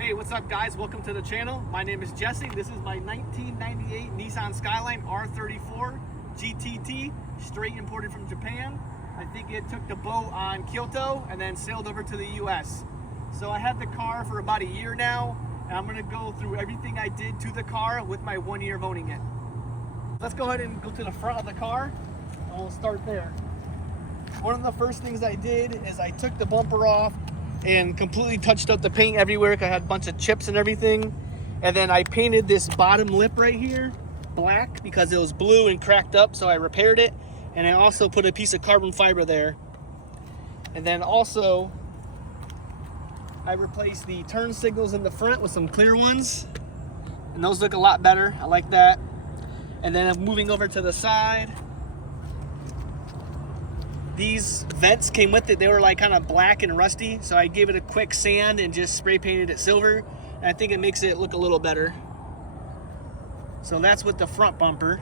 Hey, what's up guys? Welcome to the channel. My name is Jesse. This is my 1998 Nissan Skyline R34 GTT, straight imported from Japan. I think it took the boat on Kyoto and then sailed over to the US. So I had the car for about a year now, and I'm gonna go through everything I did to the car with my 1 year of owning it. Let's go ahead and go to the front of the car, and we'll start there. One of the first things I did is I took the bumper off and completely touched up the paint everywhere. I had a bunch of chips and everything. And then I painted this bottom lip right here black because it was blue and cracked up, so I repaired it. And I also put a piece of carbon fiber there. And then also I replaced the turn signals in the front with some clear ones, and those look a lot better. I like that. And then I'm moving over to the side. These vents came with it. They were like kind of black and rusty, so I gave it a quick sand and just spray painted it silver. And I think it makes it look a little better. So that's with the front bumper.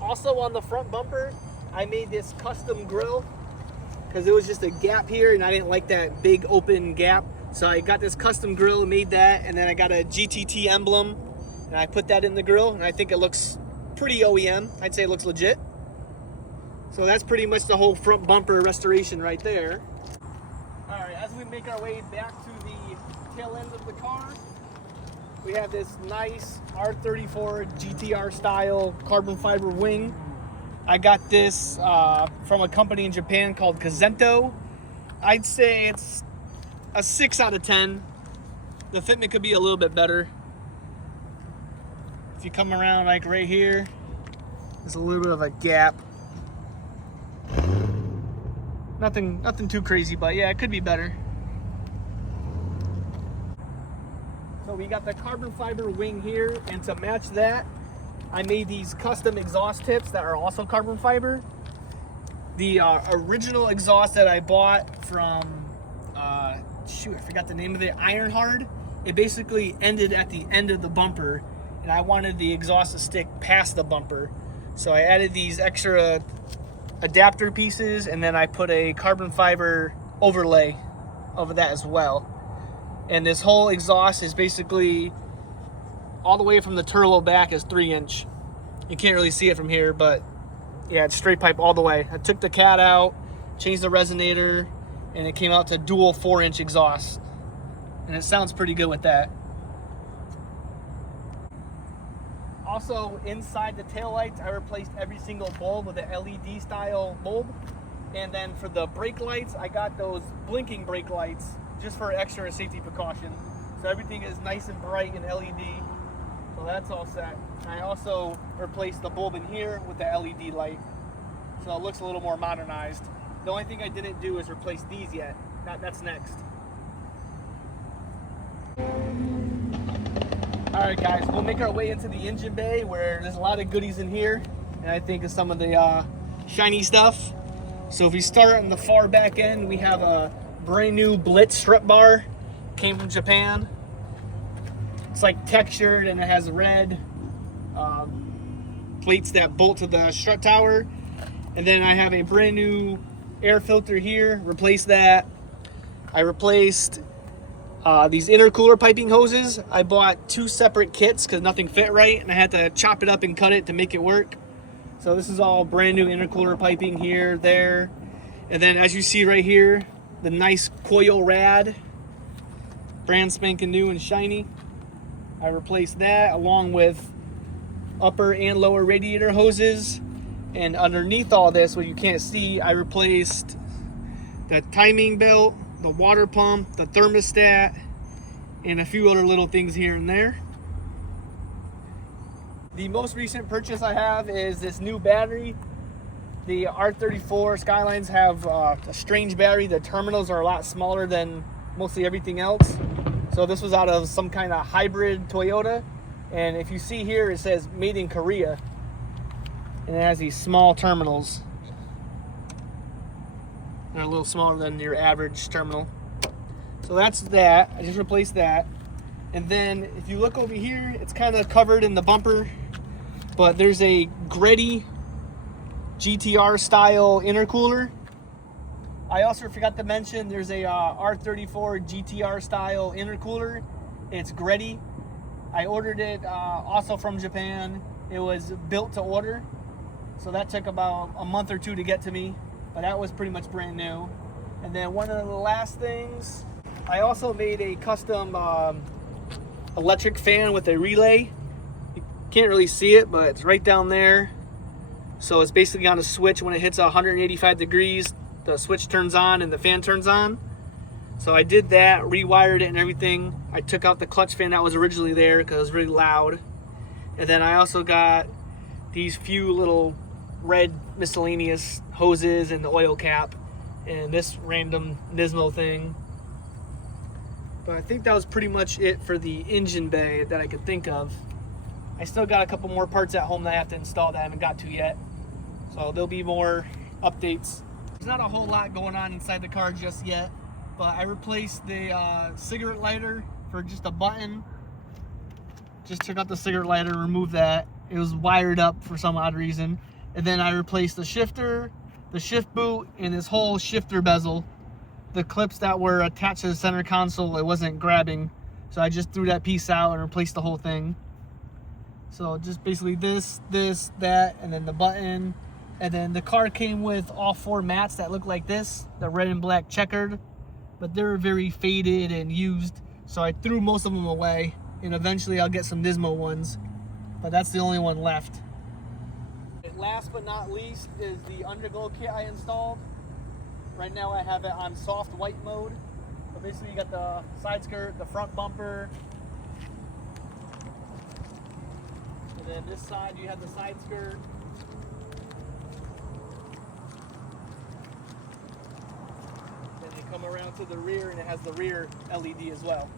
Also on the front bumper, I made this custom grille because it was just a gap here and I didn't like that big open gap. So I got this custom grille, made that, and then I got a GTT emblem and I put that in the grille, and I think it looks pretty OEM. I'd say it looks legit. So that's pretty much the whole front bumper restoration right there. All right, as we make our way back to the tail end of the car, we have this nice R34 GTR style carbon fiber wing. I got this from a company in Japan called Kazento. I'd say it's a 6 out of 10. The fitment could be a little bit better. If you come around like right here, there's a little bit of a gap. Nothing too crazy, but yeah, it could be better. So we got the carbon fiber wing here, and to match that, I made these custom exhaust tips that are also carbon fiber. The original exhaust that I bought from, shoot, I forgot the name of it, Ironhard, it basically ended at the end of the bumper, and I wanted the exhaust to stick past the bumper. So I added these extra adapter pieces, and then I put a carbon fiber overlay over that as well. And this whole exhaust is basically all the way from the turbo back is 3-inch. You can't really see it from here, but yeah, it's straight pipe all the way. I took the cat out, changed the resonator, and it came out to dual 4-inch exhaust. And it sounds pretty good with that. Also, inside the taillights, I replaced every single bulb with an LED style bulb. And then for the brake lights, I got those blinking brake lights just for extra safety precaution. So everything is nice and bright and LED. So that's all set. I also replaced the bulb in here with the LED light, so it looks a little more modernized. The only thing I didn't do is replace these yet. That's next. Alright guys, we'll make our way into the engine bay where there's a lot of goodies in here, and I think of some of the shiny stuff. So if we start on the far back end, we have a brand new Blitz strip bar. Came from Japan. It's like textured and it has red plates that bolt to the strut tower. And then I have a brand new air filter here, replaced that. I replaced these intercooler piping hoses. I bought 2 separate kits because nothing fit right, and I had to chop it up and cut it to make it work. So this is all brand new intercooler piping here, there. And then as you see right here, the nice Koyo Rad, brand spanking new and shiny. I replaced that along with upper and lower radiator hoses. And underneath all this, what you can't see, I replaced the timing belt, the water pump, the thermostat, and a few other little things here and there. The most recent purchase I have is this new battery. The R34 Skylines have a strange battery. The terminals are a lot smaller than mostly everything else. So this was out of some kind of hybrid Toyota. And if you see here, it says made in Korea. And it has these small terminals. They're a little smaller than your average terminal. So that's that. I just replaced that. And then if you look over here, it's kind of covered in the bumper, but there's a Greddy GTR style intercooler. I also forgot to mention there's a R34 GTR style intercooler. It's Greddy. I ordered it also from Japan. It was built to order, so that took about a month or two to get to me, but that was pretty much brand new. And then one of the last things, I also made a custom electric fan with a relay. You can't really see it, but it's right down there. So it's basically on a switch. When it hits 185 degrees, the switch turns on and the fan turns on. So I did that, rewired it and everything. I took out the clutch fan that was originally there because it was really loud. And then I also got these few little red miscellaneous hoses and the oil cap and this random Nismo thing. But I think that was pretty much it for the engine bay that I could think of. I still got a couple more parts at home that I have to install that I haven't got to yet. So there'll be more updates. There's not a whole lot going on inside the car just yet, but I replaced the cigarette lighter for just a button. Just took out the cigarette lighter, removed that. It was wired up for some odd reason. And then I replaced the shifter, the shift boot, and this whole shifter bezel. The clips that were attached to the center console, it wasn't grabbing. So I just threw that piece out and replaced the whole thing. So just basically this, that, and then the button. And then the car came with all 4 mats that look like this, the red and black checkered, but they're very faded and used. So I threw most of them away, and eventually I'll get some Nismo ones, but that's the only one left. Last but not least is the underglow kit I installed. Right now I have it on soft white mode. So basically you got the side skirt, the front bumper, and then this side you have the side skirt. Then you come around to the rear and it has the rear LED as well.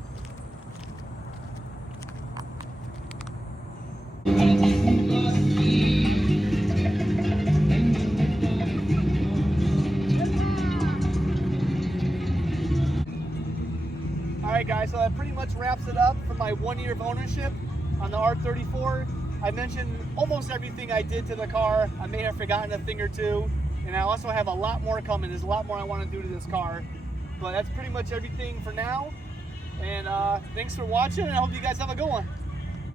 Alright guys, so that pretty much wraps it up for my 1 year of ownership on the R34. I mentioned almost everything I did to the car. I may have forgotten a thing or two, and I also have a lot more coming. There's a lot more I want to do to this car, but that's pretty much everything for now. And thanks for watching, and I hope you guys have a good one.